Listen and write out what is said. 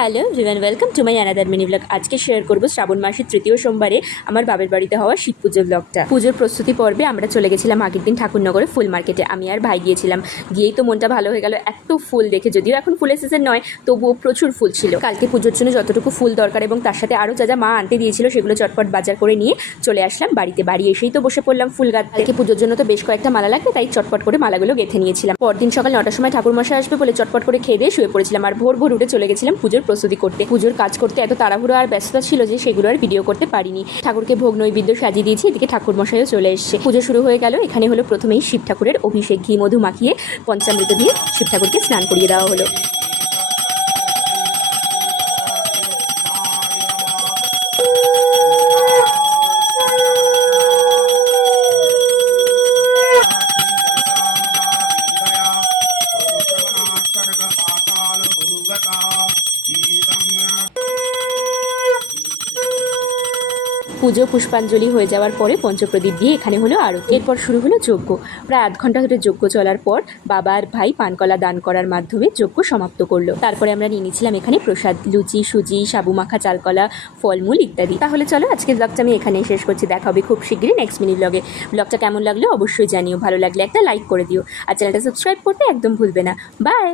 Hello everyone, welcome to my another mini blog. আজকে share করব শ্রাবণ মাসের তৃতীয় সোমবারে আমার বাবার বাড়িতে হওয়া শিব পুজোর ব্লগটা। পুজোর প্রস্তুতি পর্বে আমরা চলে গেছিলাম আগের দিন ঠাকুরনগরে ফুল মার্কেটে। আমি আর ভাই গিয়েছিলাম, গিয়েই তো মনটা ভালো হয়ে গেল এত ফুল দেখে। যদিও এখন ফুলের সিজন নয়, তবুও প্রচুর ফুল ছিল। কালকে পুজোর জন্য যতটুকু ফুল দরকার এবং তার সাথে আরও যা মা আনতে দিয়েছিল সেগুলো চটপট বাজার করে নিয়ে চলে আসলাম বাড়িতে। বাড়ি এসেই তো বসে পড়লাম ফুল গাঁথতে। কালকে পুজোর জন্য তো বেশ কয়েকটা মালা লাগবে, তাই চটপট করে মালাগুলো গেঁথে নিয়েছিলাম। পরদিন সকাল 9টার সময় ঠাকুরমশাই আসবে বলে চটপট করে খেয়ে দিয়ে শুয়ে পড়েছিলাম আর ভোর ভোর উঠে চলে গেছিলাম পুজোর প্রস্তুতি করতে। পুজোর কাজ করতে এত তাড়াহুড়ো আর ব্যস্ততা ছিল যে সেগুলো আর ভিডিও করতে পারিনি। ঠাকুরকে ভোগ নৈবেদ্য সাজিয়ে দিয়েছি, এদিকে ঠাকুরমশাইও চলে এসেছে। পুজো শুরু হয়ে গেল। এখানে হলো প্রথমেই শিব ঠাকুরের অভিষেক। ঘি মধু মাখিয়ে পঞ্চামৃত দিয়ে শিব ঠাকুরকে স্নান করিয়ে দেওয়া হলো। পুজো পুষ্পাঞ্জলি হয়ে যাওয়ার পরে পঞ্চপ্রদীপ দিয়ে এখানে হলো আরতি। এরপর শুরু হলো যজ্ঞ। প্রায় আধ ঘন্টা ধরে যজ্ঞ চলার পর বাবা আর ভাই পানকলা দান করার মাধ্যমে যজ্ঞ সমাপ্ত করলো। তারপরে আমরা নিয়ে নিয়েছিলাম এখানে প্রসাদ, লুচি, সুজি, সাবু মাখা, চালকলা, ফলমূল ইত্যাদি। তাহলে চলো আজকের ব্লগটা আমি এখানেই শেষ করছি। দেখা হবে খুব শীঘ্রই নেক্সট মিনি ব্লগে। ব্লগটা কেমন লাগলো অবশ্যই জানিও, ভালো লাগলে একটা লাইক করে দিও আর চ্যানেলটা সাবস্ক্রাইব করতে একদম ভুলবে না। বাই।